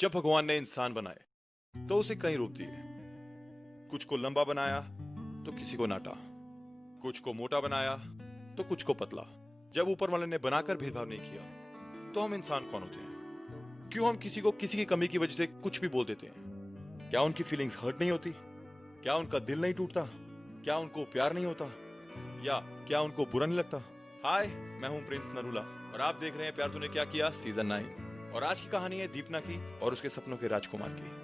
जब भगवान ने इंसान बनाए तो उसे कई रूप दिए। कुछ को लंबा बनाया तो किसी को नाटा, कुछ को मोटा बनाया तो कुछ को पतला। जब ऊपर वाले ने बनाकर भेदभाव नहीं किया तो हम इंसान कौन होते हैं? क्यों हम किसी को किसी की कमी की वजह से कुछ भी बोल देते हैं? क्या उनकी फीलिंग्स हर्ट नहीं होती? क्या उनका दिल नहीं टूटता? क्या उनको प्यार नहीं होता? या क्या उनको बुरा नहीं लगता? हाय, मैं हूं प्रिंस नरूला और आप देख रहे हैं प्यार तूने क्या किया सीजन 9। और आज की कहानी है दीपना की और उसके सपनों के राजकुमार की।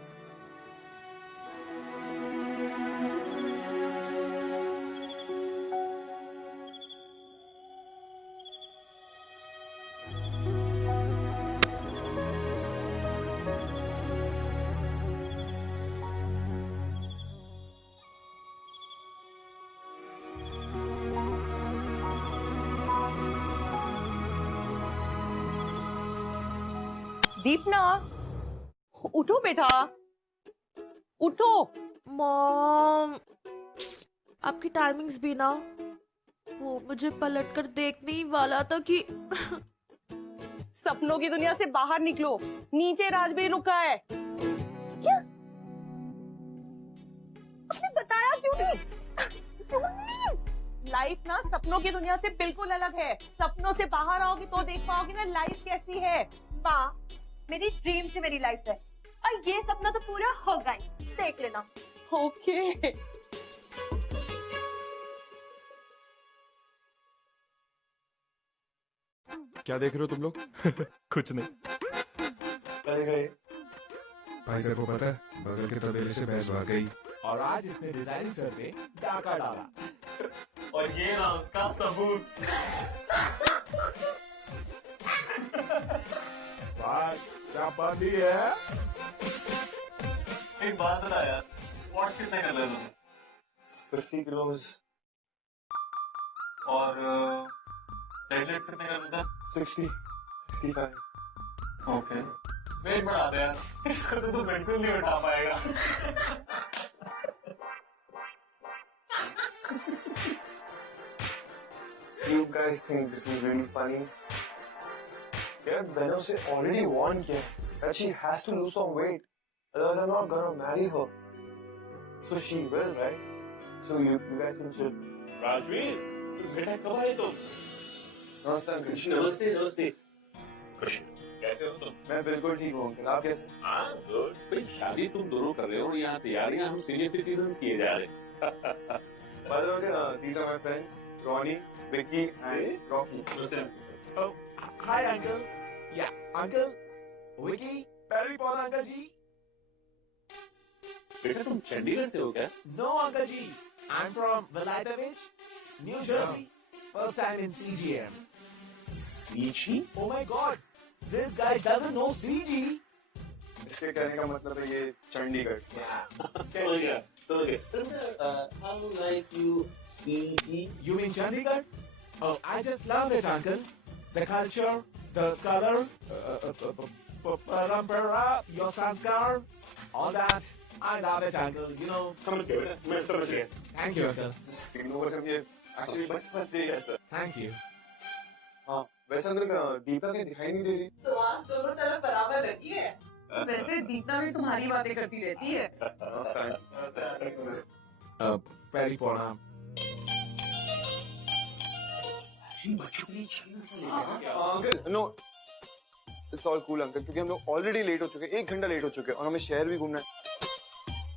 दीपना, उठो बेटा, उठो। मॉम, आपकी टाइमिंग्स भी ना, वो मुझे पलट कर देखने ही वाला था कि सपनों की दुनिया से बाहर निकलो, नीचे राजवीर रुका है। क्या? आपने बताया क्यों नहीं? क्यों नहीं? लाइफ ना सपनों की दुनिया से बिल्कुल अलग है। सपनों से बाहर आओगी तो देख पाओगी ना लाइफ कैसी है। माँ, मेरी ड्रीम से मेरी लाइफ है और ये सपना तो पूरा होगा ही, देख लेना। ओके। क्या देख रहे हो तुम लोग? कुछ नहीं। भाई तेरे को पता है बगल के तबेले से भैंस भाग गई और आज इसने डिजाइनिंग सर में डाका डाला और ये ना उसका सबूत। बस क्या बात ही है। एक बात बता यार, वॉट कितने कर ले तुम? 50 किलोज और टैबलेट्स कितने कर लेता? 60 65। ओके, वेट बढ़ा दे यार, इसको तो बिल्कुल नहीं उठा पाएगा। You guys think this is really funny? यार मैंने उसे already warn किया that she has to lose some weight, otherwise I'm not gonna marry her. So she will, right? So you guys can chill. Rajveer, बेटा कब आए तुम? नमस्ते uncle. नमस्ते नमस्ते। खुश, कैसे हो तुम? मैं बिल्कुल ठीक हूँ अंकल, आप कैसे? हाँ गुड। भाई शादी तुम दोनों कर रहे हो और यहाँ तैयारियां हम सीनियर सिटीजन किए जा रहे हैं। By the way, these are my friends, Ronnie, Vicky, and Rocky. नमस्ते। Oh, hi uncle. Yeah, uncle. Vicky, Perry Paul uncle ji. बेटा तुम चंडीगढ़ से हो क्या? No uncle ji, I'm from Vilaytavich, New Jersey. First time in CGM. सीची? Oh my God, this guy doesn't know CG. इसके कहने का मतलब है ये चंडीगढ़। हो गया, हो गया। How like you CG? You mean Chandigarh? Oh, I just love it, uncle. The culture, the color, parampara, your sanskar, all that. I love it, uncle. You know. समझ गया बेटा, मैं समझ गया। Thank you, uncle. Just ignore him. ये actually बचपन से ही है सर। Thank you. हाँ, वैसे अंकल दीपा कहीं दिखाई नहीं दे रही। तो आप दोनों तरफ बराबर लगी है। वैसे दीपना भी तुम्हारी बातें करती रहती है। पैरी पौना। Uncle no, it's all cool uncle, क्योंकि हम लोग ऑलरेडी लेट हो चुके हैं, 1 घंटा लेट हो चुके हैं और हमें शहर भी घूमना है।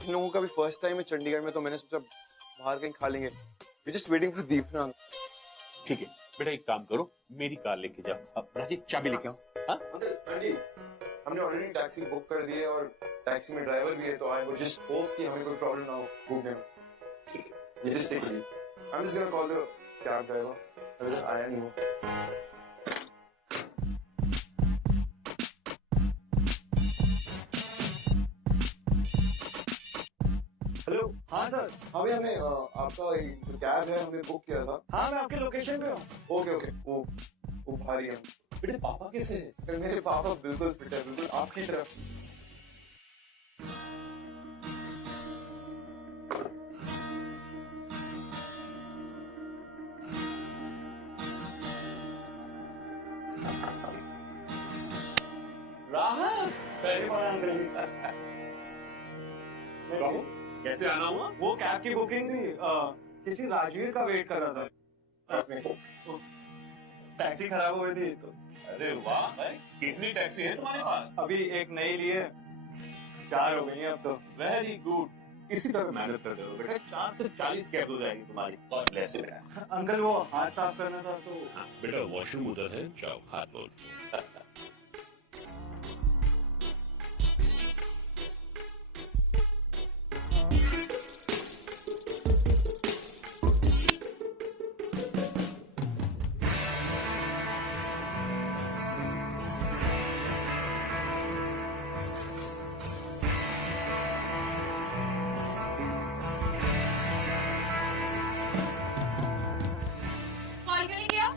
इन लोगों का भी फर्स्ट टाइम है चंडीगढ़ में, तो मैंने सोचा बाहर कहीं खा लेंगे। We just waiting for Deepna. ठीक है बेटा, एक काम करो, मेरी कार लेके जाओ। अब राजीव चाबी लेके आओ। हाँ? अंकल आंटी, हमने ऑलरेडी टैक्सी बुक कर दी है और टैक्सी में ड्राइवर भी है, तो आई वुड जस्ट होप कि हमें कोई प्रॉब्लम ना हो घूमने में। ठीक है, just take it. I am just gonna call the cab driver, अभी तक आया नहीं हो। हेलो। हाँ सर, अभी हमने आपका जो कैब है हमने बुक किया था। हाँ, मैं आपके लोकेशन पे हूँ। ओके ओके, वो भारी है। बेटे पापा कैसे हैं? मेरे पापा बिल्कुल फिट है, बिल्कुल आपकी तरफ। राहत, पहली बार कहो, कैसे आना हुआ? वो कैब की बुकिंग थी, किसी राजवीर का वेट कर रहा था। टैक्सी खराब हो गई थी तो अरे वाह भाई, कितनी टैक्सी है तुम्हारे पास? अभी एक नई ली है, 4 हो गई हैं अब तो। वेरी गुड, इसी तरह मेहनत करते रहो बेटा, 4 से 40 कैब हो जाएगी तुम्हारी। और लेस बेटा। अंकल वो हाथ साफ करना था तो। हाँ, बेटा वॉशरूम उधर है, जाओ हाथ धो। कॉल क्यों नहीं किया?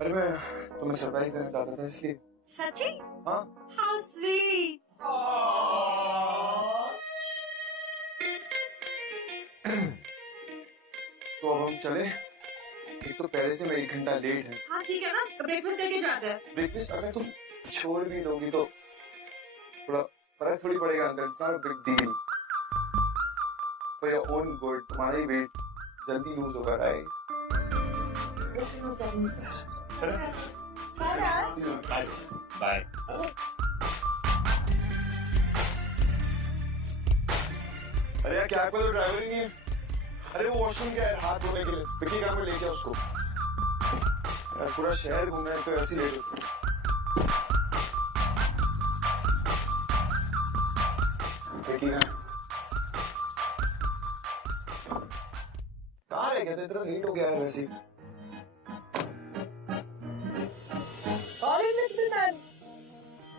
अरे मैं तुम्हें सरप्राइज देना चाहता था इसलिए। सच्ची? हाँ। How sweet. तो अब हम चले। एक तो पहले से मैं 1 घंटा लेट है। हाँ ठीक है ना, ब्रेकफास्ट लेके जाते हैं। ब्रेकफास्ट अगर तुम छोड़ भी दोगी तो थोड़ा फर्क थोड़ी पड़ेगा uncle. It's not a big deal. For your own good, तुम्हारी वेट जल्दी लूज होगा, राइट? Bye bye. अरे यार कैब का तो ड्राइवर ही नहीं है। अरे वो वॉशरूम क्या है, हाथ धोने के लिए। विकी काम में लेके आओ उसको। यार पूरा शहर घूमना है तो ऐसे ही लेट होता है। विकी ना कहाँ है? कहते इतना लेट हो गया है वैसे ही। अरे मिस्टर,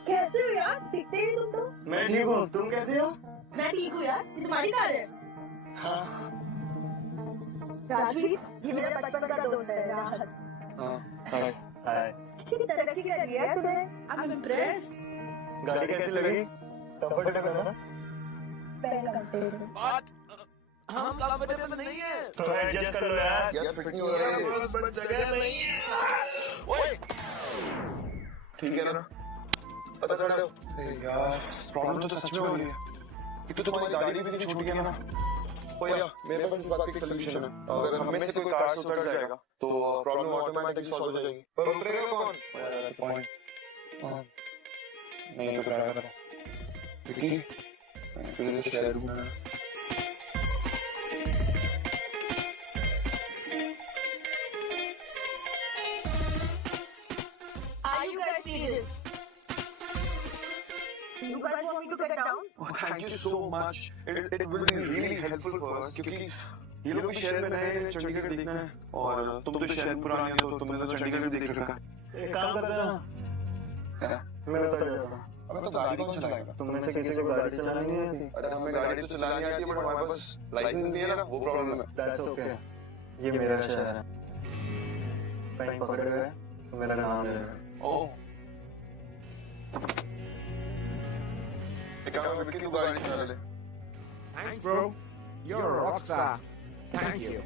कैसे हो यार? दिखते ही तुम तो। मैं ठीक हूँ, तुम कैसे हो? मैं ठीक हूँ यार, ये तुम्हारी कार है? हाँ राजवीर, ये मेरा बचपन का दोस्त है राहत। हाय हाय। कितनी तरक्की कर लिया है तूने। I am impressed. गाड़ी कैसी लगी? कंफर्टेबल है ना? पहला करते हैं। हम कंफर्टेबल नहीं है। तो एडजस्ट कर लो यार। यार फिट नहीं हो रहा है। बहुत बड़ी जगह नहीं है। ओए ठीक है ना? अच्छा चलो। यार प्रॉब्लम तो सच में हो रही है। एक तो तुम्हारी गाड़ी भी नहीं छूट गया ना। भैया मेरे पास इस बात का सलूशन है। अगर हम में से कोई कार से उतर जाएगा तो प्रॉब्लम ऑटोमेटिकली सॉल्व हो जाएगी। पर उतरेगा कौन? पॉइंट नहीं तो ड्राइवर है। विकी फिर शेयर रूम में। Are you guys serious? You guys want me to get down? Oh, thank you so much. It will be really helpful for us क्योंकि ये लोग भी शहर में नए हैं, चंडीगढ़ देखना है और तुम तो शहर पुरानी हो तो तुमने तो चंडीगढ़ भी देख रखा है। एक काम करते ना, मैं उतर जाऊंगा। अबे तो गाड़ी कौन चलाएगा? तुम में से किसी को गाड़ी चलानी नहीं आती? अरे हमें गाड़ी तो चलानी आती है बट हमारे पास लाइसेंस नहीं है ना, वो प्रॉब्लम है। That's okay. ये मेरा शहर है। कहीं पकड़ गए तो मेरा नाम ले लेना। ओह एक काम विकी तू गाड़ी चला ले। Thanks bro. You're a rock star. Thank you.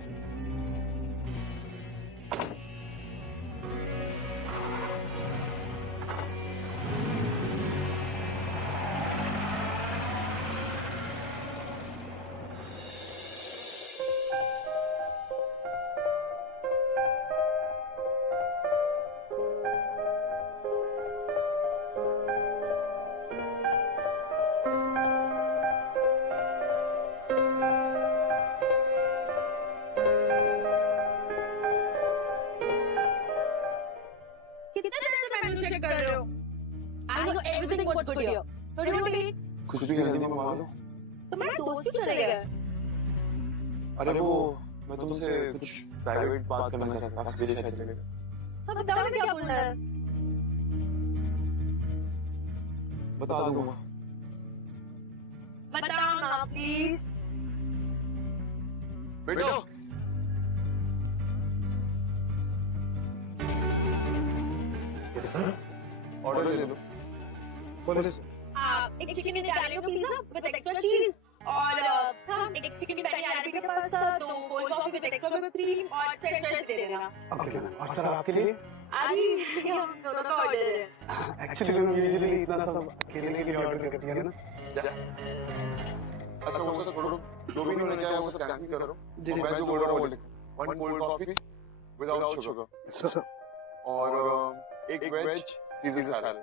कितने देर से मेनू चेक कर रहे हो? I know everything what's good here. So don't eat. कुछ भी हेल्दी मंगवा लो। तुम्हारे दोस्त ही चले गए। अरे वो मैं तुमसे कुछ प्राइवेट बात करना चाहता था, इसके लिए शायद चले गए। अब बताओ क्या बोलना है? बता दूंगा। बताओ ना प्लीज। बेटा ऑर्डर ले लो। एक chicken Italiano pizza with extra चीज और एक चिकन पैनी arabica pasta, 2 cold coffee with extra whip cream और फ्रेंच फ्राइज दे देना। ओके और सर आपके लिए? अरे ये हम दोनों का ऑर्डर है। एक्चुअली मैं यूजुअली इतना सब अकेले के लिए ऑर्डर करती है ना। अच्छा वो सब छोड़ो, जो भी नहीं लेके आया वो सब कैंसिल करो। मैं जो बोल रहा हूँ वो लिखो, 1 कोल्ड कॉफी विदाउट शुगर और एक वेज सीजर सैलेड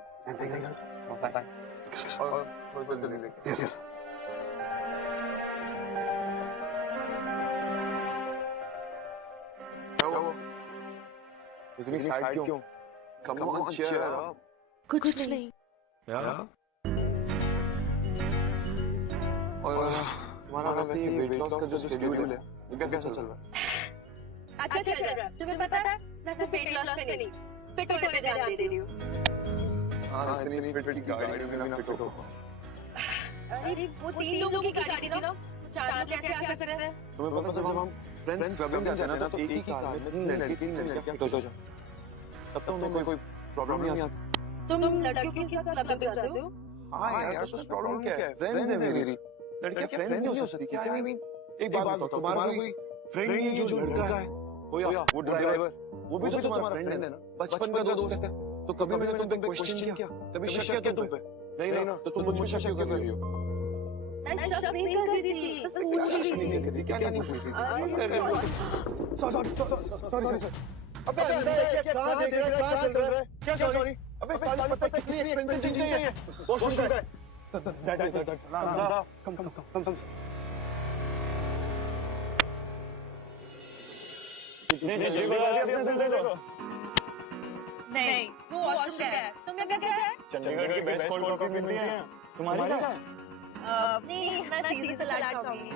और जल्दी लेके। Yes yes. इतनी साइड क्यों? Come on cheer up. कुछ नहीं। और हमारा वैसे ये वेट लॉस का जो शेड्यूल है वो कैसा चल रहा है? अच्छा चल रहा है। तुम्हें पता है मैं सिर्फ वेट लॉस पे नहीं फिट होने पे ध्यान दे रही हूँ। हाँ इतनी फिट की गाड़ी में बिना फिट हो। अरे वो 3 लोगों की गाड़ी थी ना, 4 लोग कैसे आ सकते हैं? तुम्हें पता जब हम फ्रेंड्स क्लबिंग जाते हैं ना तो एक ही कार में 3 लड़के फिट हो जाओ, तब तो उन्हें कोई प्रॉब्लम नहीं आती। तुम लड़कियों के साथ क्लबिंग जाते हो? हाँ यार तो प्रॉब्लम क्या है? फ्रेंड्स है मेरी, लड़कियां फ्रेंड्स नहीं हो सकती क्या? आई मीन एक बात बताओ, तुम्हारा कोई फ्रेंड नहीं है जो लड़का है वो ड्राइवर, वो भी तो तुम्हारा फ्रेंड है ना, बचपन का दोस्त है। तो कभी मैंने तुम पे क्वेश्चन किया? कभी शक किया तुम पे? नहीं ना, तो तुम मुझ पे शक क्यों कर रही हो? मैं शक नहीं कर रही थी, बस पूछ रही थी। क्या नहीं पूछ रही थी? Sorry sir. अबे अंदर कहाँ देख रहा है, कहाँ चल रहा है? क्या सॉरी? अबे साली पता है कितनी एक्सपेंसिव चीजें हैं? वॉशरूम पे। कम। नहीं वो वॉशरूम गया है। तुम्हें कैसे है? चंडीगढ़ की बेस्ट कोल्ड कॉफी मिल रही है तुम्हारी क्या है? नहीं मैं सीजर सलाद खाऊंगी।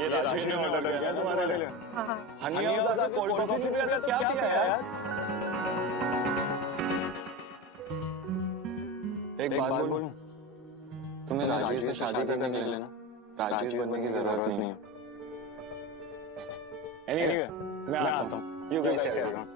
ये राजेश ने ऑर्डर किया तुम्हारे लिए। हनी ज़्यादा कोल्ड कॉफी में क्या किया यार? एक बात बोलूं, तुम्हें राजेश से शादी करने के लिए ना राजेश बनने की जरूरत नहीं है। एनीवे मैं आता हूँ, you guys carry on.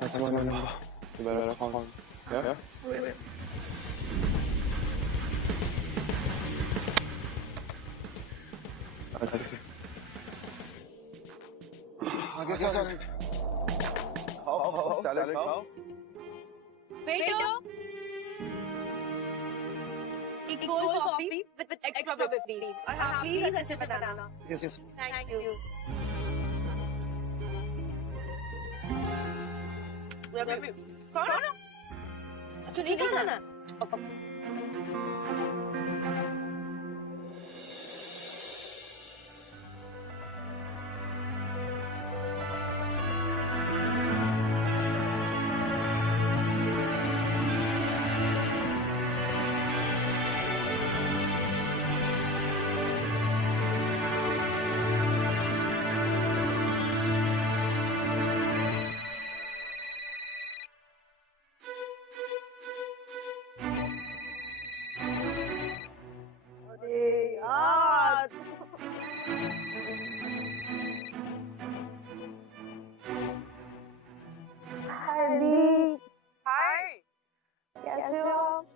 That's my number. You better call him. Yeah? Let's see. आगे सैलेड खाओ सैलेड खाओ। बेटो एक cold coffee with extra whip cream और हाँ प्लीज अच्छे से बनाना। Yes yes. Thank you. कौन है? अच्छा नहीं खाना।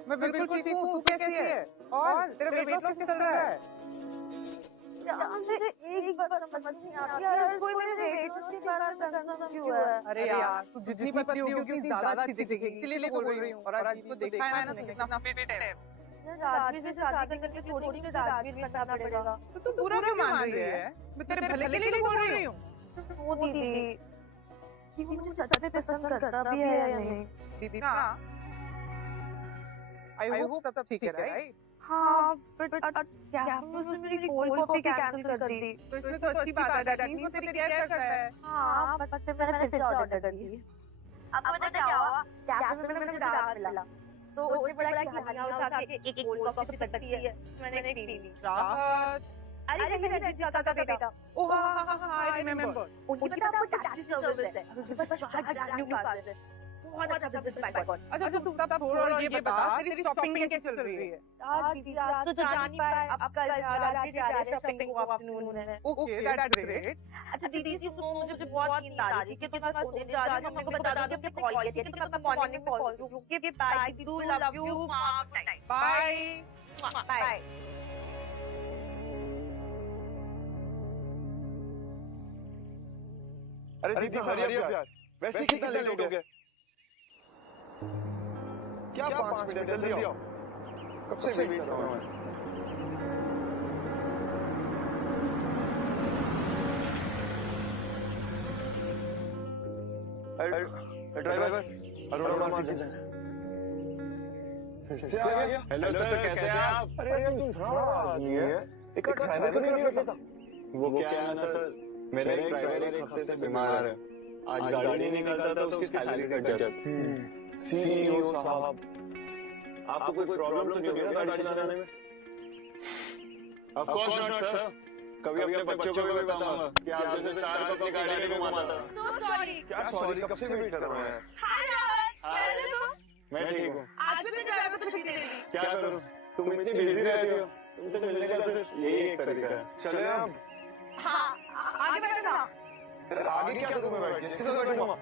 मैं बिल्कुल ठीक हूँ, तू कैसी है? और तेरा वेट लॉस कैसे चल रहा है? एक बार समझ नहीं आती यार, कोई मेरे वेट लॉस के बारे में जानना क्यों है? अरे यार, तू जितनी पतली होगी उतनी ज्यादा अच्छी दिखेगी, इसलिए बोल रही हूँ। और आज इसको देखा है ना, कितना फिट है। राजवीर से शादी करके थोड़ी सी राजवीर बनना पड़ेगा। तो तू बुरा क्यों मान रही है? मैं तेरे भले के लिए बोल रही हूँ। वो दीदी कि वो मुझे सच में पसंद करता भी है या नहीं? दीदी ना, आई होप सब ठीक है, राइट? हाँ, बट क्या उसने मेरी कोल्ड कॉफी कैंसिल कर दी? तो इसमें तो अच्छी बात है, दैट मींस वो तेरे केयर करता है। हाँ, बट मैंने फिर से ऑर्डर कर दी। अब पता क्या हुआ? कैफे में मुझे राहत मिला, तो उसने बोला कि हनिया उठा के एक कोल्ड कॉफी सकती है। मैंने पी ली। राहत, अरे मेरा रजित का बेटा। ओह हाँ, आई रिमेम्बर। उनकी पता आपको टैक्सी सर्विस है, उनके पास 4 ब्रांड न्यू कार्स है। वो बहुत अच्छा बिजनेस बैकआउट। अच्छा तो तुम तब छोड़ और ये बता तेरी शॉपिंग कैसे चल रही है? यार दीदी आज तो जान नहीं पाए, अब कल रात जा रहे शॉपिंग को आफ्टरनून में। Okay that's great. अच्छा दीदी सुनो, मुझे बहुत नींद आ रही है कि तुम्हारे सोने जा रही हूं, मम्मी को बता दो कि कॉल किया थी, तो मैं मॉर्निंग में कॉल करूंगी। ओके बाय दीदी, लव यू, बाय। बाय। अरे दीदी हरी अप यार, वैसे कितना लेट हो गया? क्या 5 मिनट है, जल्दी आओ। कब से वेट कर रहा हूँ मैं। ड्राइवर अरोड़ा मार्केट जाना है। फिर से आ गया। हेलो सर, कैसे हैं आप? अरे तुम थोड़ा आदमी है, एक ड्राइवर को नहीं रखा था। वो क्या है ना सर, मेरा एक ड्राइवर एक हफ्ते से बीमार है। आज गाड़ी नहीं निकलता था तो उसकी सैलरी कट जाती। सीईओ साहब, आपको कोई प्रॉब्लम तो नहीं है ना गाड़ी चलाने में? Of course not sir. कभी अपने बच्चों को भी बताऊंगा कि आप जैसे स्टार को अपनी गाड़ी में घुमाता। So sorry. क्या सॉरी, कब से वेट कर रहा हूँ मैं। हाय रावत, कैसे हो? मैं ठीक हूँ। आज भी मैं ड्राइवर को छुट्टी दे दी। क्या करूँ, तुम इतनी बिजी रहती हो, तुमसे मिलने का सिर्फ यही एक तरीका है। चले अब। हाँ, आगे बैठो ना। आगे क्या करूँ मैं बैठ के, इसके साथ बैठूंगा।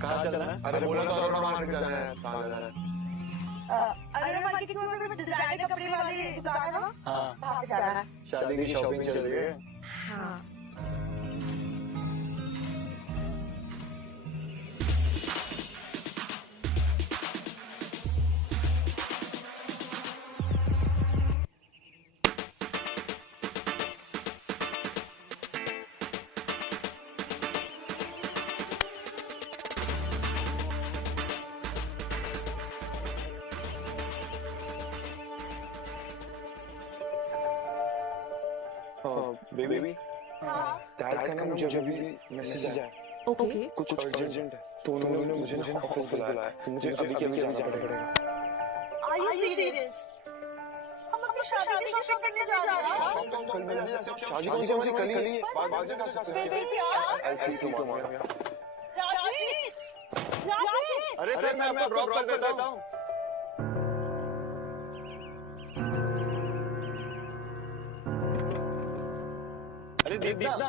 कहाँ चलना है? अरे बोला तो अरोड़ा मार्केट जाना है, कहाँ जाना है? अरे मार्केट में डिजाइनर कपड़े वाले दुकान है ना, हाँ, वहाँ पे जाना है। शादी की शॉपिंग चल रही है। हाँ। बेबी, हाँ। डैड का ना मुझे अभी मैसेज आया, ओके कुछ अर्जेंट है, तो उन्होंने मुझे ना ऑफिस बुलाया, तो मुझे अभी के अभी जाना पड़ेगा। Are you serious? हम अपनी शादी की शॉपिंग करने जा रहे हैं। कल मिला शादी कौन सी हमारी कल ही है, बाद में कर सकते हैं। बेबी यार, एलसीसी तुम्हारा। राजीव, राजीव। अरे सर, मैं आपको ड्रॉप कर देता हूँ। अरे दीपना,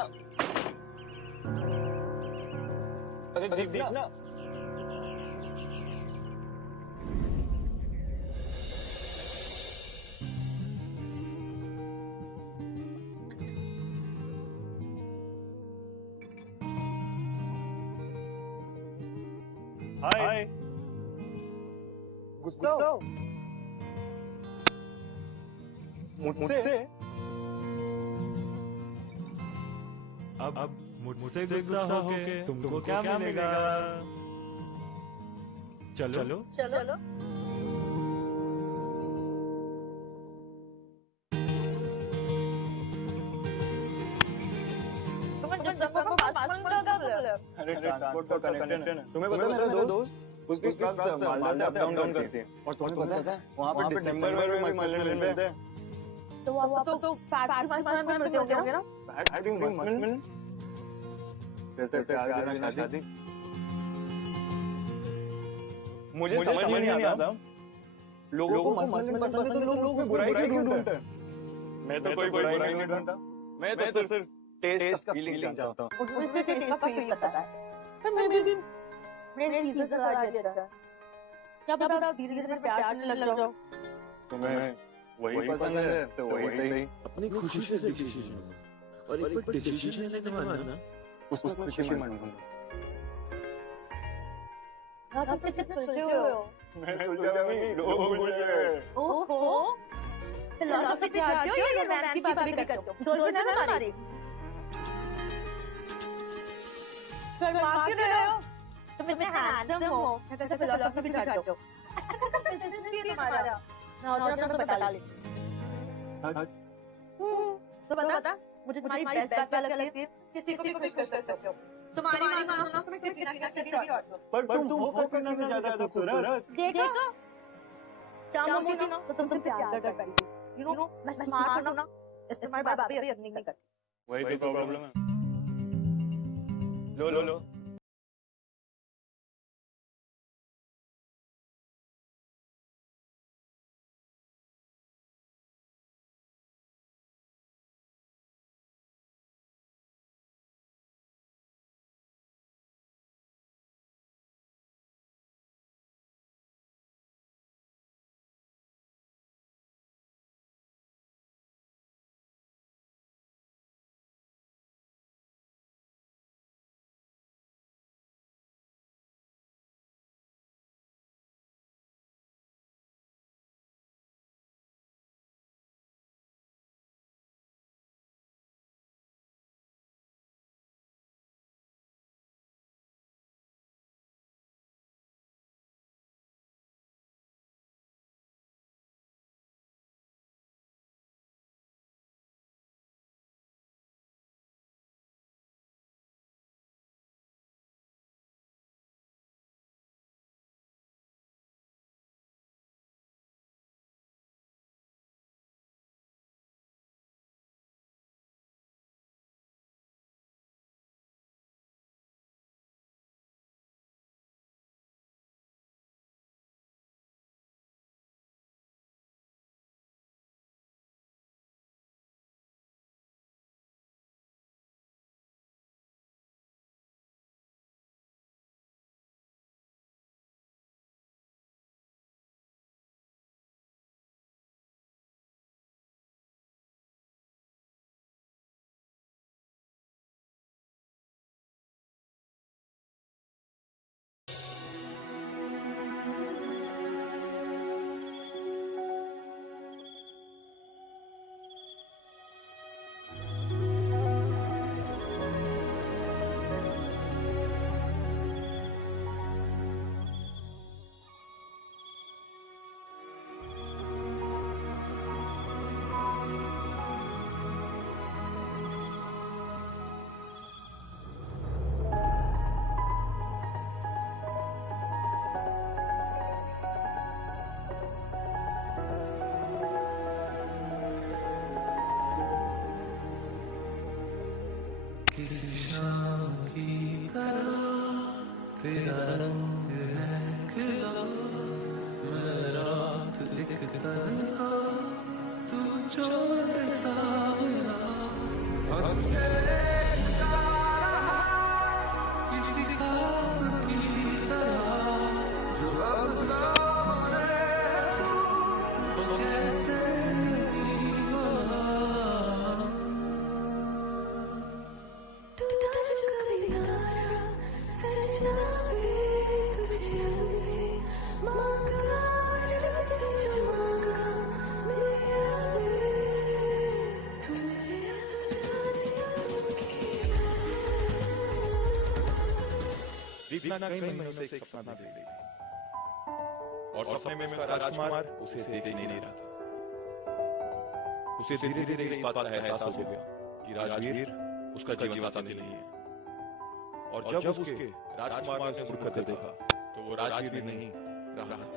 अरे दीपना, हाय गुस्ताव, मुझसे अब मुझसे गुस्सा होके तुमको क्या मिलेगा? चलो चलो। अरे ट्रांसपोर्ट का कनेक्शन है। तुम्हें पता है मेरा दोस्त उसकी ट्रक मालदा से अप डाउन करती है, और तुम्हें पता है वहाँ पे दिसंबर में भी मछली मिलते हैं। तो वो तो फैक्ट्री में मिलते होंगे ना? फैक्ट्री मछली जैसे आज की शादी। मुझे समझ में नहीं आता लोगों को मछली पसंद है तो लोग बुराई क्यों ढूंढते हैं? मैं तो कोई बुराई नहीं ढूंढता, मैं तो सिर्फ टेस्ट का फीलिंग चाहता हूँ। उससे टेस्ट का फील पता है। पर मैं भी मेरे चीज़ों से लगा देता है। क्या पता धीरे-धीरे प्यार करने लग जाओ। तुम्हें वही पसंद है तो वही सही। अपनी खुशी से डिसीजन लो, और एक बार डिसीजन लेने के बाद ना उसमें खुशी मानूंगा। आप कितने सोचे हो? मैं सोचा नहीं, लोग भूल गए। ओहो, फिलॉसफी चाहते हो या रोमांस की बात भी करते हो? दोनों ना हमारी। शर्मा क्यों रहे हो? तुम इतने हैंडसम हो, कैसे फिलॉसफी भी चाहते हो? अच्छा बिजनेस भी है तुम्हारा। ना तो बता ले। तो बता। मुझे तुम्हारी बेस्ट बात लगती है, किसी को भी खुश कर सकते हो। तुम्हारी मानो ना तो मैं करीना के साथ किसी और को। पर तुम हो करीना से ज्यादा खूबसूरत। देखो काम होती थी ना तो तुमसे प्यार कर पाती। यू नो मैं स्मार्ट हूं ना, इसलिए तुम्हारे बाप भी अपनी नहीं करते। वही तो प्रॉब्लम है। लो किसी शाम की तरह तेरा रंग है खिला, मैं रात एक तन्हा, तू चांद सा मिला। अब चले किसी ख्वाब की तरह, जो अब सामने तू तो कैसे दीवाना। टूटा जो कभी तारा सजना भी तुझे हमसे मांगा, तुझसे जो मांगा मेरा भी, तू मेरे तो जाने की। दीपिका कई महीनों से एक सपना देख रही थी और सपने में उसका राजकुमार उसे देख नहीं रहा था। उसे धीरे धीरे इस बात का एहसास हो गया कि राजवीर उसका जीवन साथी नहीं है। और जब उसके राजकुमार ने मुड़कर देखा तो वो राजवीर नहीं रहा था।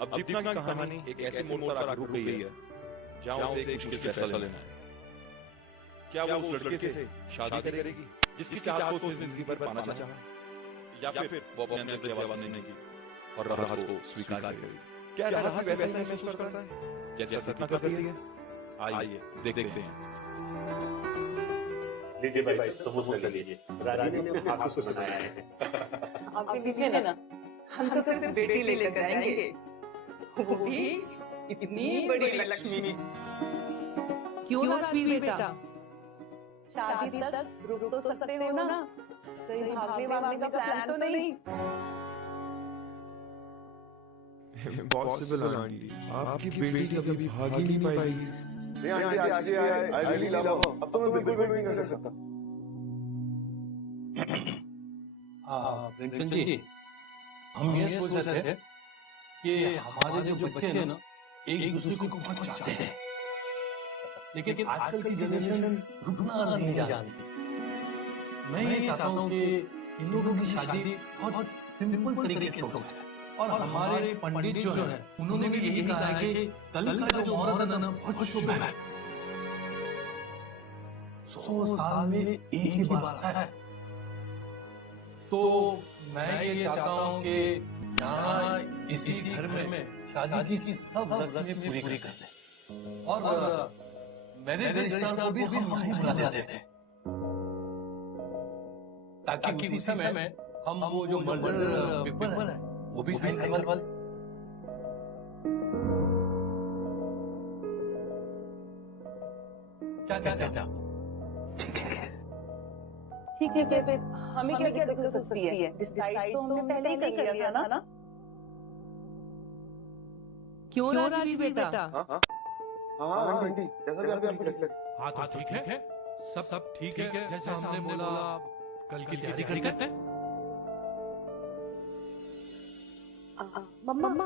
अब दीपिका की कहानी एक ऐसे मोड़ पर आकर रुक गई है जहां उसे एक मुश्किल फैसला लेना है। क्या वो उस लड़के से शादी करेगी जिसकी चाह को उसने जिंदगी भर पाना चाहा, या फिर वो अपने अंदर की आवाज नहीं की और राहत को स्वीकार करेगी? क्या राहत वैसा ही महसूस करता है जैसे दीपिका करती है? आइए देखते हैं। लीजिए भाई, तो मुझसे लीजिए। रानी ने अपने हाथों से बनाया है। आप भी लीजिए ना, हम तो सिर्फ बेटी लेकर जाएंगे, वो भी इतनी बड़ी लक्ष्मी। क्यों राजवीर बेटा? शादी तक रुक तो सकते हो ना, कहीं भागने वागने का प्लान तो नहीं? इम्पॉसिबल आंटी, आपकी बेटी कभी भाग ही नहीं पाएगी। नहीं आंटी, आज आई रियली लव हर। अब तो मैं बिल्कुल भी नहीं कर सकता। हाँ रिंकन जी, हम ये सोच रहे थे कि हमारे जो बच्चे हैं ना, एक दूसरे को बहुत चाहते हैं, लेकिन आजकल की जनरेशन रुकना नहीं जानती। मैं ये चाहता हूँ कि इन लोगों की शादी बहुत सिंपल तरीके से हो जाए। और हमारे पंडित जो है उन्होंने भी यही कहा है कि कल का जो मुहूर्त है ना बहुत शुभ है। 100 साल में एक ही बार आता है। तो मैं ये चाहता हूँ कि यहाँ इसी घर में शादी की सब रस्में पूरी कर दें और मेरे रिश्तेदार को भी हम नहीं बुला देते ताकि उसी समय हम वो जो मर्जर पेपर है वो भी साइन करवा लें। क्या कहते हैं? ठीक है फिर हमें क्या दिक्कत हो सकती है? डिसाइड तो हमने पहले ही कर लिया था ना। क्यों राजवीर बेटा? हाँ आंटी जैसा भी आपको लगे। हाँ तो ठीक है, सब ठीक है जैसा हमने बोला। कल की तैयारी करते हैं। मम्मा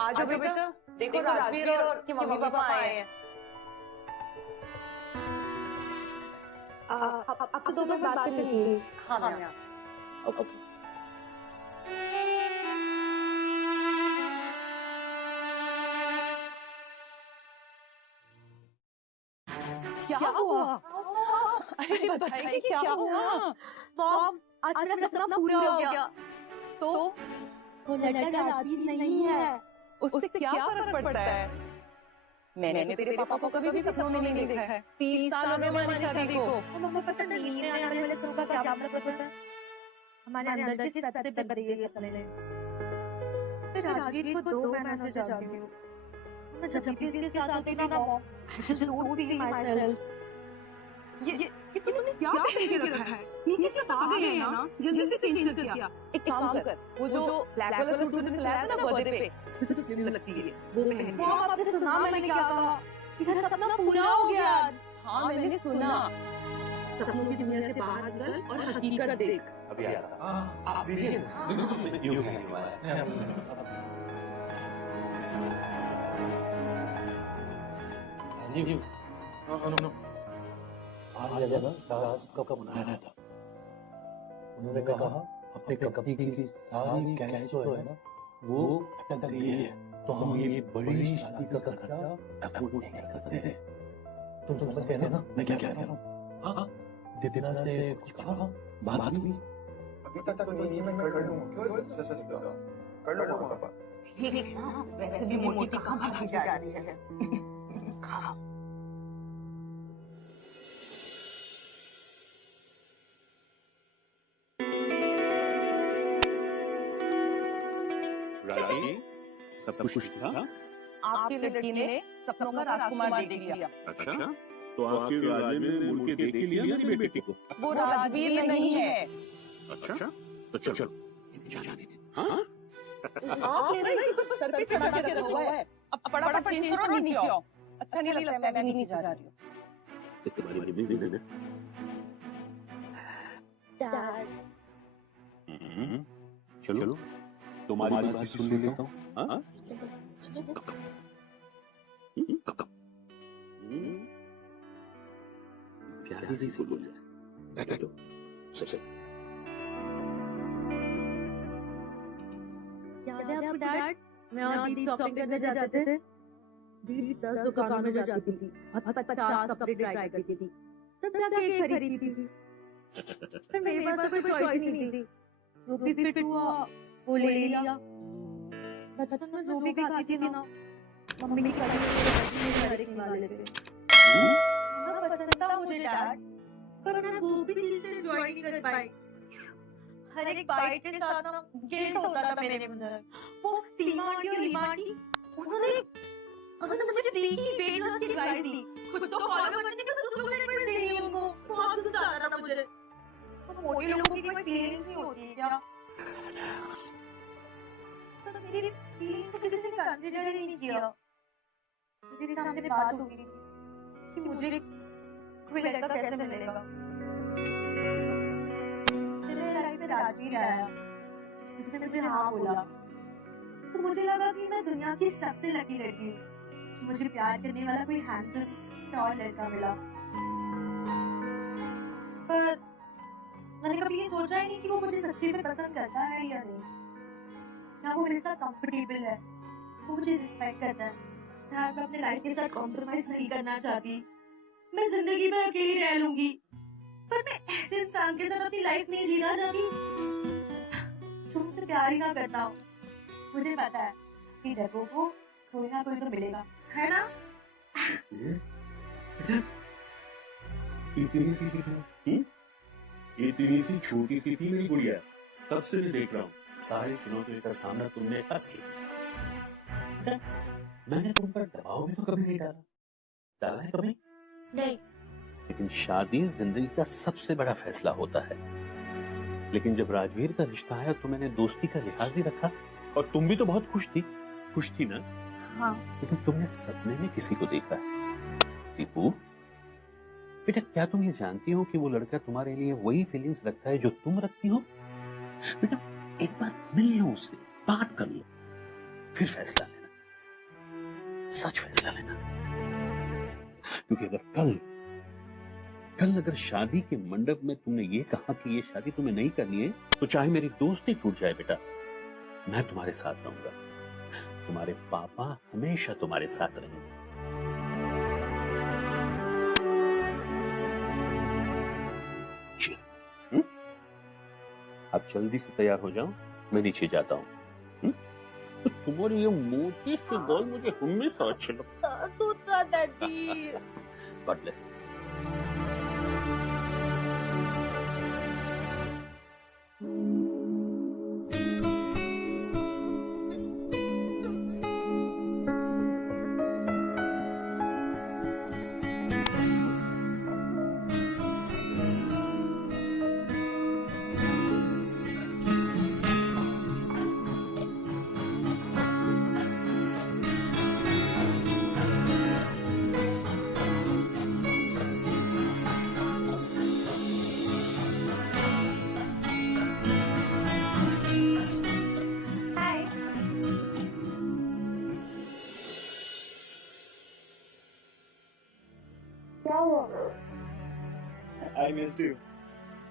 आज बेटा देखो राजवीर और उसके मम्मी पापा आए हैं। आपसे दो मिनट बात करनी थी। हाँ ओके। क्या हुआ? अरे बताइए क्या हुआ? मॉम आज मेरा सपना पूरा हो गया। तो वो लड़का राजवीर नहीं है। उससे क्या फर्क पड़ता है? मैंने तेरे पापा को कभी भी सपनों में नहीं देखा है। 30 साल हो गए हमारी शादी को। मम्मा पता नहीं नींद में आने वाले सपनों का क्या मतलब होता है? हमारे अंदर की सत्य बन रही है ये सपने। मैं राजवीर को 2 महीने से जानती हूँ। मैं जब भी इसके साथ होती थी ना mom, I just don't feel myself. ये तुमने क्या पहन के रखा है? नीचे से आ गए हैं ना? जल्दी से चेंज कर दिया। एक काम कर, वो जो ब्लैक वाला सूट तुमने सिलाया था ना बर्थडे पे, उससे स्लिम लगती है। वो पहन के। मॉम आपने सुना मैंने क्या कहा? मेरा सपना पूरा हो गया आज। हाँ मैंने सुना। सपनों की दुनिया से बाहर निकल और हकीकत देख। अभी आता। आप दीजिए ना। बिल्कुल यूं है राजीव सुनो आज जब दास का बुलाया था उन्होंने कहा अपने कंपनी की सारी कैश जो है ना वो अटक गई है तो हम ये बड़ी शादी का खर्चा अफोर्ड नहीं कर सकते। तुम समझ गए ना मैं क्या कह रहा हूँ? हाँ दीपिना से कुछ कहा बात भी अभी तक तो नहीं मैं कर लूंगा। क्यों सस कर लूंगा पापा। वैसे भी मोटी कहाँ भागी जा रही है? राजी सब कुछ था? आपकी लड़की ने सपनों का राजकुमार देख लिया। अच्छा तो आपके राजे ने मुड़ के देख लिया मेरी बेटी को? वो राजवीर नहीं है। अच्छा तो चलो जा दीजिए। हाँ सर पे चढ़ा के रखा हुआ है। अब फटाफट चेंज करो और नीचे आओ। अच्छा नहीं लगता मैं भी नीचे जा रही हूँ। तुम्हारी मम्मी भी देना। चलो तुम्हारी बात सुन लेता हूँ। हाँ प्यारी सी बोल बैठो सबसे। याद है आपको डैड? मैं और दीदी शॉपिंग करने जाते थे। दीदी 10 दुकानों में जाती थी और 50 कपड़े ट्राई करती थी। तब जाके एक खरीदती थी। पर मेरे पास कोई चॉइस नहीं थी। जो भी फिट हुआ वो ले लिया। बचपन में जो भी खाती थी ना मम्मी की हर एक वाले पे पसंद था मुझे डैड, पर मैं वो भी दिल से एंजॉय नहीं कर पाई। हर एक बाइट के साथ ना गिल्ट होता था मेरे अंदर। वो सीमा आंटी और रीमा आंटी उन्होंने मुझे फ्री की पेट लॉस की एडवाइस दी। खुद तो फॉलो करने के दूसरों को एडवाइस दे रही हूं उनको। बहुत गुस्सा आ रहा था मुझे। तो मोटे लोगों की कोई फीलिंग्स नहीं होती क्या? तो मेरी फीलिंग्स को किसी ने कंसीडर ही नहीं किया। मेरे सामने बात हो गई कि मुझे कोई लड़का कैसे मिलेगा। मेरे लाइफ में राजवीर आया जिसने मुझे हाँ बोला। तो मुझे लगा कि मैं दुनिया की सबसे लकी लड़की हूँ। मुझे प्यार करने वाला कोई हैंडसम टॉल लड़का मिला। पर मैंने कभी ये सोचा ही नहीं कि वो मुझे सच्ची में पसंद करता है या नहीं। क्या वो मेरे साथ कंफर्टेबल है, वो मुझे रिस्पेक्ट करता है। यार मैं अपने लाइफ के साथ कॉम्प्रोमाइज नहीं करना चाहती। मैं जिंदगी में अकेली रह लूंगी, पर मैं ऐसे इंसान के साथ अपनी लाइफ नहीं जीना चाहती जो मुझसे प्यार ही ना करता हो। मुझे पता है कि डब्बो को कोई ना कोई तो मिलेगा, है ना? इतनी सी छोटी सी थी मेरी गुड़िया, तब से मैं देख रहा हूँ सारे चुनौतियों का सामना तुमने हंस किया। मैंने तुम पर दबाव भी तो कभी नहीं डाला है कभी? नहीं। लेकिन शादी जिंदगी का सबसे बड़ा फैसला होता है। लेकिन जब राजवीर का रिश्ता आया तो मैंने दोस्ती का लिहाज ही रखा, और तुम भी तो बहुत खुश थी ना? हाँ। लेकिन तुमने सपने में किसी को देखा। दीपू बेटा, क्या तुम ये जानती हो कि वो लड़का तुम्हारे लिए वही फीलिंग्स रखता है जो तुम रखती हो? बेटा एक बार मिल लो उससे, बात कर लो, फिर फैसला लेना, सच फैसला लेना। क्योंकि अगर कल अगर शादी के मंडप में तुमने ये कहा कि ये शादी तुम्हें नहीं करनी है, तो चाहे मेरी दोस्ती टूट जाए बेटा, मैं तुम्हारे साथ रहूंगा। तुम्हारे पापा हमेशा तुम्हारे साथ रहेंगे। अब जल्दी से तैयार हो जाओ, मैं नीचे जाता हूँ। तो तुम्हारी ये मोटी सी बाल मुझे हमेशा अच्छे लगता डैडी। God bless. क्या हुआ? I missed you.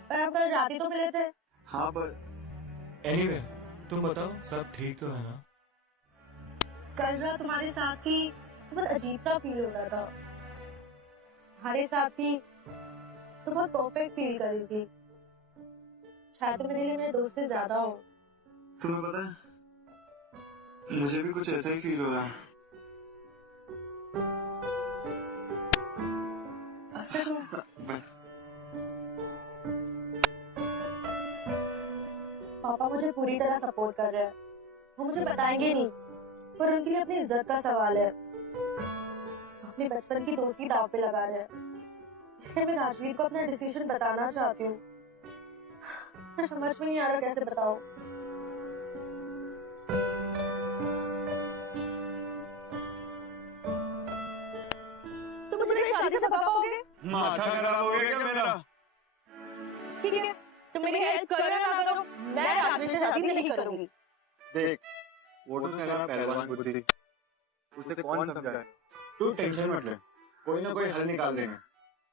पर हम कल रात ही तो मिले थे। हाँ पर एनीवे, तुम बताओ सब ठीक तो है ना? कल रात तुम्हारे साथ थी, बहुत अजीब सा फील हो रहा था। हमारे साथ थी तो बहुत परफेक्ट फील कर रही थी। शायद तुम मेरे लिए मेरे दोस्त से ज्यादा हो। तुम्हें पता है, मुझे भी कुछ ऐसा ही फील हो रहा है। पापा मुझे पूरी तरह सपोर्ट कर रहे हैं। वो मुझे बताएंगे नहीं, पर उनके लिए अपनी इज्जत का सवाल है। अपने बचपन की दोस्ती दांव पे लगा रहे हैं। इसलिए मैं राजवीर को अपना डिसीजन बताना चाहती हूँ। पर समझ में नहीं आ रहा कैसे बताऊं। तुम मुझे शादी से भगा पाओगे? माथा खराब हो गया क्या मेरा? ठीक है, तुम मेरी हेल्प करो या ना करो, मैं राजवीर से शादी नहीं करूंगी। देख, वो तो मेरा पहलवान बुद्धि, उसे कौन समझाए? तू टेंशन मत ले, कोई ना कोई हल निकाल देंगे।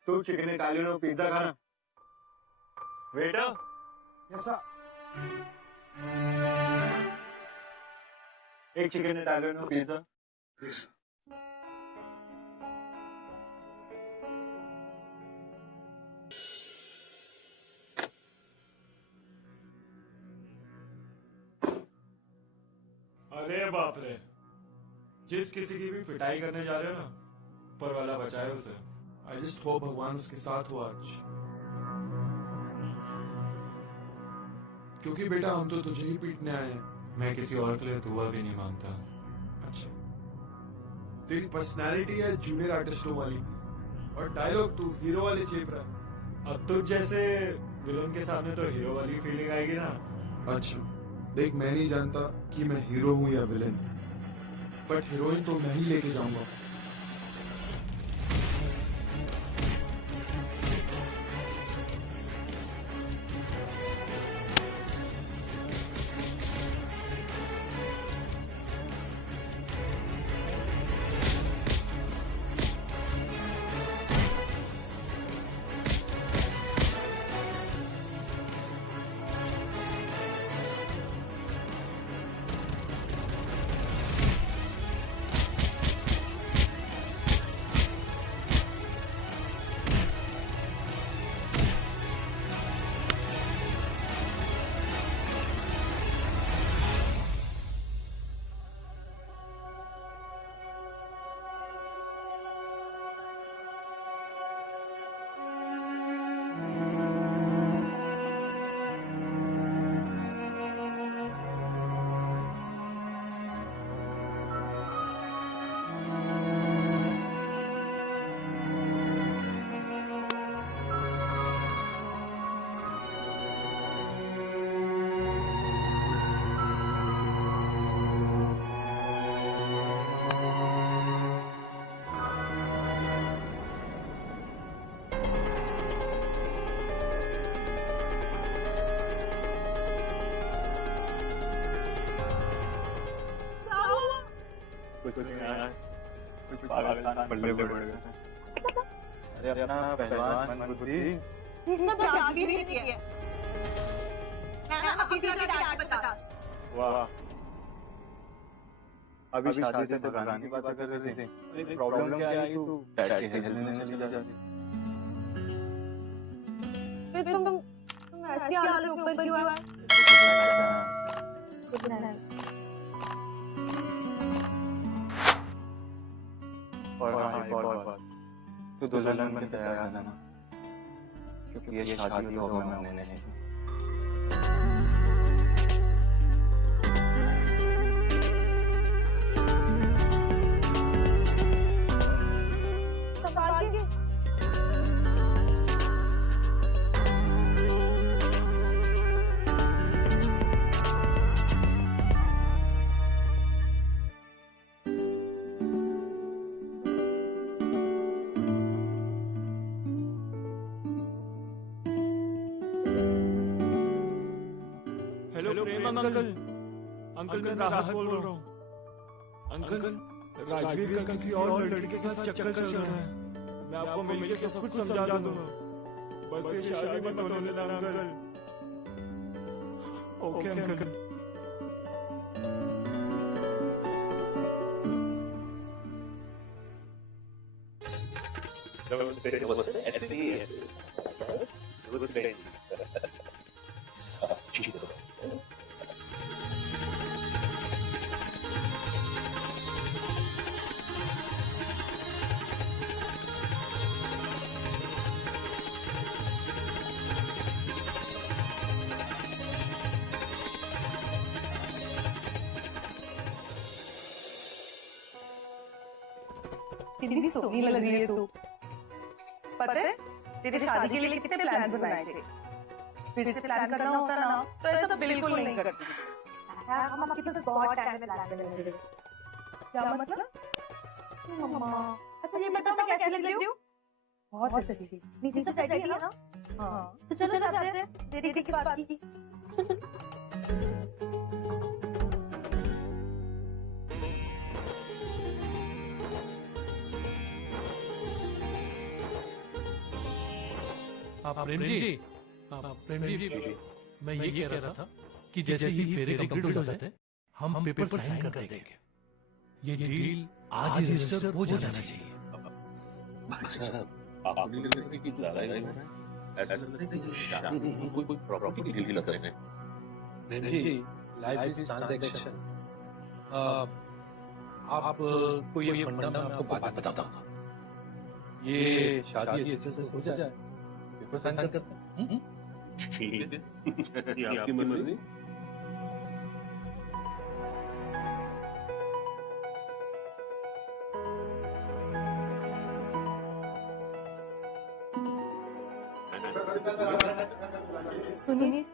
तू चिकन इटालियन पिज्जा खाना। वेटर, यस एक चिकन इटालियन पिज्जा। यस। अरे बाप रे, जिस किसी की भी पिटाई करने जा रहे हो ना, ऊपर वाला बचाए उसे। आई जस्ट होप भगवान उसके साथ हो आज। क्योंकि बेटा हम तो तुझे ही पीटने आए हैं, मैं किसी और के लिए दुआ भी नहीं मांगता। अच्छा, तेरी पर्सनैलिटी है जूनियर आर्टिस्टों वाली, और डायलॉग तू हीरो वाले चेप रहा। अब तुझ जैसे विलन के सामने तो हीरो वाली फीलिंग आएगी ना। अच्छा देख, मैं नहीं जानता कि मैं हीरो हूं या विलेन, बट हीरोइन तो मैं ही लेके जाऊंगा। कुछ नहीं यार, कुछ पागलखाना बल्ले पड़ गया। अरे अपना पहलवान मनबुद्धि इसने तो जान भी नहीं किया। मैं अभी जाके डैड बता। वाह, अभी शादी से भगाने की बात कर रहे थे। प्रॉब्लम क्या आई तू डैड के हेल्प लेने चली जाती। फिर तुम ऐसे हालत में ऊपर क्यों आए? Good night. और हाँ, एक और बात, तू दुल्हन बन के तैयार रहना, क्योंकि ये शादी होगा मैंने नहीं। हेलो प्रेम अंकल। अंकल मैं राहत बोल रहा हूँ। अंकल राजवीर का किसी और लड़के के साथ चक्कर चल रहा है। मैं आपको मिलके सब कुछ समझा दूंगा, बस ये शादी मत होने देना अंकल। Okay uncle. नमस्ते। ऐसे ही है। नमस्ते। कितनी सोनी लग रही है तू। पता है तेरे शादी के लिए कितने प्लान्स बनाए थे। फिर से प्लान करना होता ना तो ऐसा बिल्कुल नहीं करती। हम आपके पास बहुत टाइम में प्लान करेंगे। क्या मतलब? मम्मा, अच्छा ये बता मैं कैसी लग रही हूँ? बहुत अच्छी। नीचे से रेडी है ना? हाँ तो चलो जाते हैं। देरी की बात की। प्रेम जी, मैं ये कह रहा था कि जैसे ही फेरे कंप्लीट हो जाते हम पेपर साइन कर देंगे। ये डील आज ही रजिस्टर हो जाना चाहिए। भाई साहब, आपने लड़के की लड़ाई है, ऐसा लगता है कि शादी नहीं कोई प्रॉपर्टी डील लग रहे हैं। Prem ji, life is transaction. आप कोई ये फंडा मैं आपको बात बताता हूँ। ये शादी अच्छे से हो जाए, पेपर साइन करते हैं। ठीक है, ये आपकी मर्जी। सुनिए,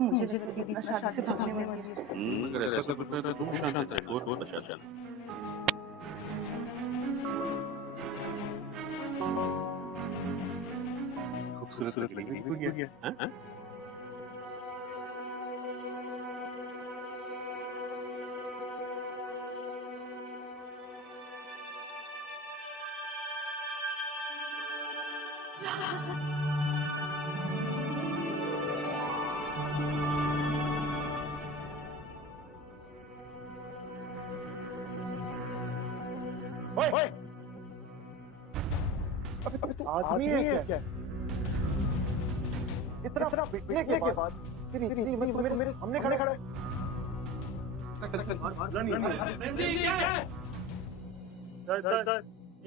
मुझे जो दीदी का शादी से भागने में लगी है। अगर ऐसा कुछ है तो तुम शांत रहो, बहुत प्रशासन। खूबसूरत लग रही है। हाँ? ओए, अबे तू आदमी है क्या? इतना पिटने के बाद तेरी हिम्मत मेरे सामने खड़े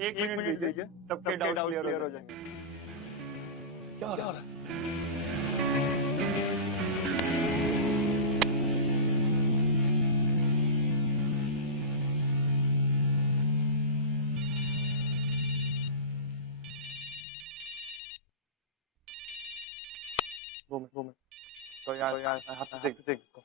एक मिनट दीजिए, सबके डाउट क्लियर हो जाएंगे। क्या हो रहा है? वो मैं तो यार I have to take this call.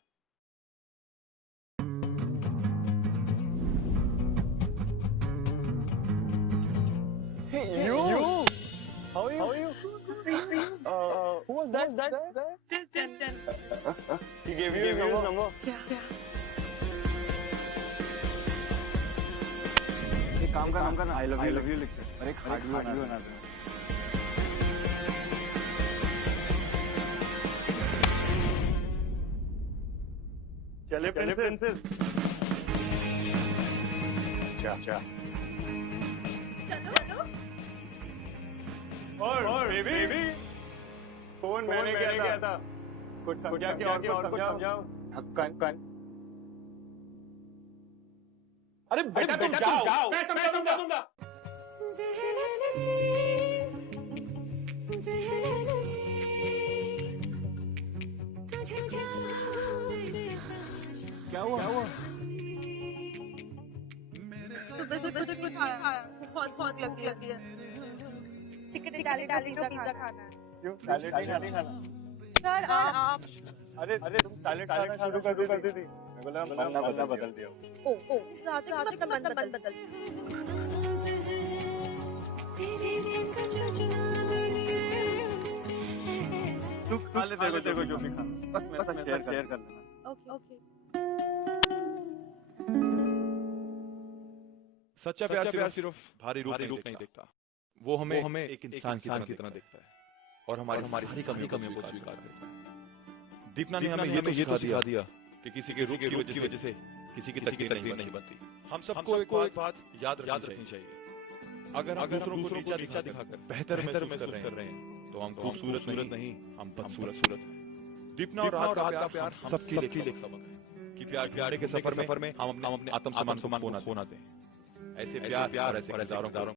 Hey, you? How are you? Who was that? He gave you his number. क्या? काम करना आई लव यू लिखते हैं और एक हार्ट भी बनाते हैं। चले प्रिंसेस। अच्छा और बेबी फोन मैंने किया था कुछ समझा के और कुछ समझाओ। ढक्कन अरे बेटा तुम जाओ मैं समझा दूंगा। क्या हुआ? सुबह से कुछ खाया बहुत लग दिया। चिकन पिज़्ज़ा खाना है। क्यों सैलेड नहीं खाना? सर आप अरे तुम सैलेड खाना शुरू कर दी थी। मैं बोला मन बदल दिया। ओ रात का मन बदल तू खा ले देखो जो भी खाना बस मेरे साथ शेयर कर लेना। ओके सच्चा प्यार सिर्फ भारी रूप नहीं देखता, वो हमें एक इंसान की तरह देखता है और हमारी सारी कमियों को स्वीकार करता है। दीपना ने हमें ये तो सिखा दिया कि किसी के रूप की वजह से किसी की तकदीर नहीं बनती। हम सबको एक बात याद रखनी चाहिए, अगर हम दूसरों को नीचा दिखाकर बेहतर महसूस कर रहे हैं तो हम खूबसूरत नहीं, हम बदसूरत हैं। दीपना और रात का प्यार सबके लिए एक सबक है कि प्यार के सफर में हम अपने आत्मसम्मान को खो ना दें। ऐसे प्यार और ऐसे हजारों